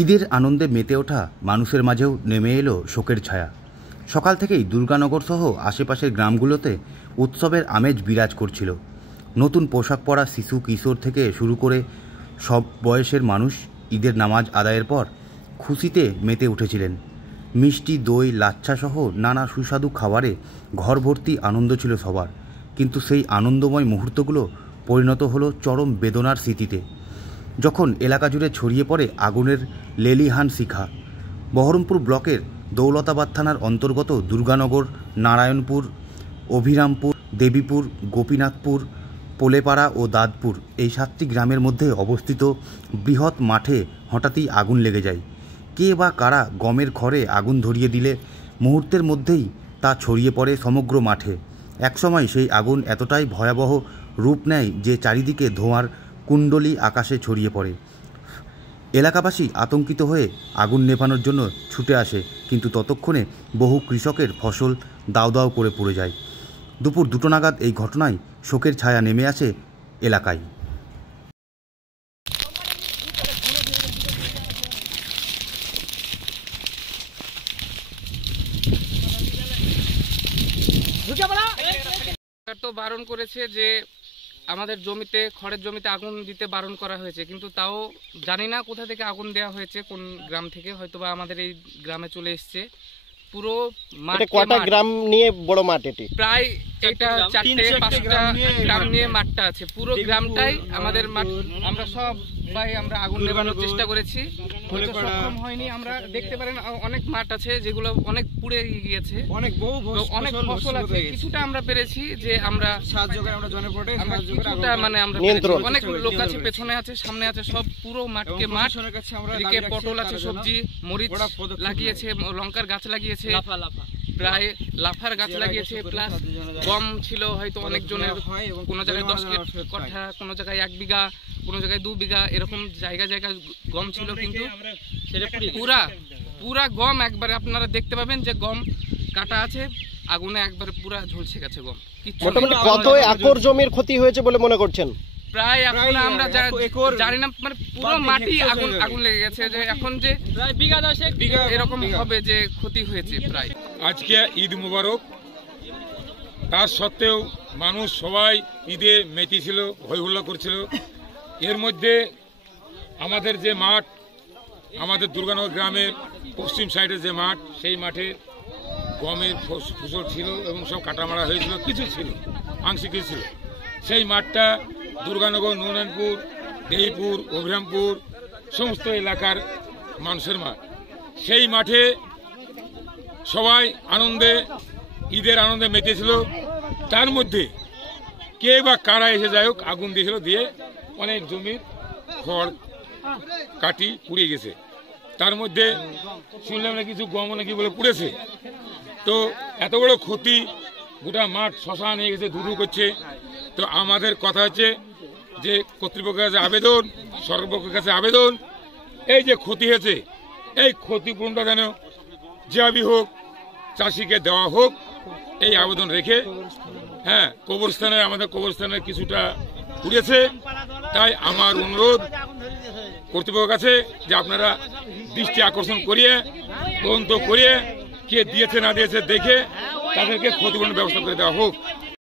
ঈদের আনন্দে মেতে ওঠা মানুষের মাঝেও নেমে এলো শোকের ছায়া। সকাল থেকেই দুর্গানগর সহ আশেপাশের গ্রামগুলোতে উৎসবের আমেজ বিরাজ করছিল। নতুন পোশাক পরা শিশু কিশোর থেকে শুরু করে সব বয়সের মানুষ ঈদের নামাজ আদায়ের পর খুশিতে মেতে উঠেছিলেন। মিষ্টি, দই, লাচ্ছা সহ নানা সুস্বাদু খাবারে ঘর ভর্তি আনন্দ ছিল সবার। কিন্তু সেই আনন্দময় মুহূর্তগুলো পরিণত হলো চরম বেদনার স্মৃতিতে যখন এলাকা জুড়ে ছড়িয়ে পড়ে আগুনের লেলিহান শিখা। বহরমপুর ব্লকের দৌলতাবাদ থানার অন্তর্গত দুর্গানগর, নারায়ণপুর, অভিরামপুর, দেবীপুর, গোপীনাথপুর, পোলেপাড়া ও দাদপুর এই 7টি গ্রামের মধ্যে অবস্থিত বৃহৎ মাঠে হঠাৎই আগুন লেগে যায়। কে বা কারা গমের খড়ে আগুন ধরিয়ে দিলে মুহূর্তের মধ্যেই তা ছড়িয়ে পড়ে সমগ্র মাঠে। একসময় সেই আগুন এতটাই ভয়াবহ রূপ নেয় যে চারিদিকে ধোঁয়ার কুণ্ডলী আকাশে ছড়িয়ে পড়ে। এলাকাবাসী আতঙ্কিত হয়ে আগুন নেভানোর জন্য ছুটে আসে, কিন্তু ততক্ষণে বহু কৃষকের ফসল দাউ দাউ করে পড়ে যায়। দুপুর 2টো নাগাদ এই ঘটনায় শোকের ছায়া নেমে আসে এলাকায়। তো বারণ করেছে যে আমাদের জমিতে, খড়ের জমিতে আগুন দিতে বারণ করা হয়েছে, কিন্তু তাও জানি না কোথা থেকে আগুন দেওয়া হয়েছে, কোন গ্রাম থেকে, হয়তোবা আমাদের এই গ্রামে চলে এসছে। পুরো মাঠ, কটা গ্রাম নিয়ে বড় মাঠ এটি? প্রায় এটা 4-5টা গ্রাম নিয়ে মাঠটা আছে। পুরো গ্রামটাই আমাদের মাঠ। আমরা সবাই আমরা আগুন নেভানোর চেষ্টা করেছি, সক্ষম হয়নি। আমরা দেখতে পারেন অনেক মাঠ আছে যেগুলো অনেক পুড়ে গিয়েছে, অনেক ফসল আছে। কিছুটা আমরা পেরেছি যে আমরা কিছুটা মানে আমরা অনেক লোক আছে, পেছনে আছে, সামনে আছে, সব পুরো মাঠকে মাঠ। এদিকে পটল আছে, সবজি, মরিচ লাগিয়েছে, লঙ্কার গাছ লাগিয়েছে, প্রায় লাফার গাছ লাগিয়েছে, প্লাস গম ছিল হয়তো অনেকজনের, কোনো জায়গায় 10 কাঠা, কোনো জায়গায় 1 বিঘা, কোনো জায়গায় 2 বিঘা, এরকম জায়গা গম ছিল। কিন্তু পুরা গম একবারে আপনারা দেখতে পাবেন যে গম কাটা আছে, আগুনে একবারে পুরা ঝলসে গেছে গম। মোটামুটি কত একর জমির ক্ষতি হয়েছে বলে মনে করছেন? প্রায় এখন আমরা জানি না, মানে পুরো মাটি আগুন লেগে গেছে। যে এখন যে প্রায় বিঘা 10 এরকম হবে যে ক্ষতি হয়েছে প্রায়। আজকে ঈদ মুবারক, তার সত্ত্বেও মানুষ সবাই ঈদে মেতেছিল, হই হুল্লা করছিল। এর মধ্যে আমাদের যে মাঠ, আমাদের দুর্গানগর গ্রামের পশ্চিম সাইডে যে মাঠ, সেই মাঠে গমের ফসল ছিল এবং সব কাটামারা হয়েছিল, কিছু ছিল, আংশিক কিছু ছিল। সেই মাঠটা দুর্গানগর, নারায়ণপুর, দেবীপুর, অভিরামপুর সমস্ত এলাকার মানুষের মাঠ। সেই মাঠে সবাই ঈদের আনন্দে মেতেছিল। তার মধ্যে কে বা কারা এসে যাই হোক আগুন দিয়েছিল, দিয়ে অনেক জমির খড় কাটি পুড়িয়ে গেছে। তার মধ্যে শুনলাম না কিছু গম নাকি বলে পুড়েছে। তো এত বড় ক্ষতি, গোটা মাঠ শ্মশান হয়ে গেছে, ধুধু করছে। তো আমাদের কথা হচ্ছে যে কর্তৃপক্ষের কাছে আবেদন, সরকারের কাছে আবেদন, এই যে ক্ষতি হয়েছে এই ক্ষতিপূরণটা যেন যেভাবে হোক চাষিকে দেওয়া হোক, এই আবেদন রেখে। হ্যাঁ, আমাদের কবরস্থানের কিছুটা পুড়েছে, তাই আমার অনুরোধ কর্তৃপক্ষের কাছে যে আপনারা দৃষ্টি আকর্ষণ করিয়ে, তদন্ত করিয়ে কে দিয়েছে না দিয়েছে দেখে তাদেরকে ক্ষতিপূরণের ব্যবস্থা করে দেওয়া হোক।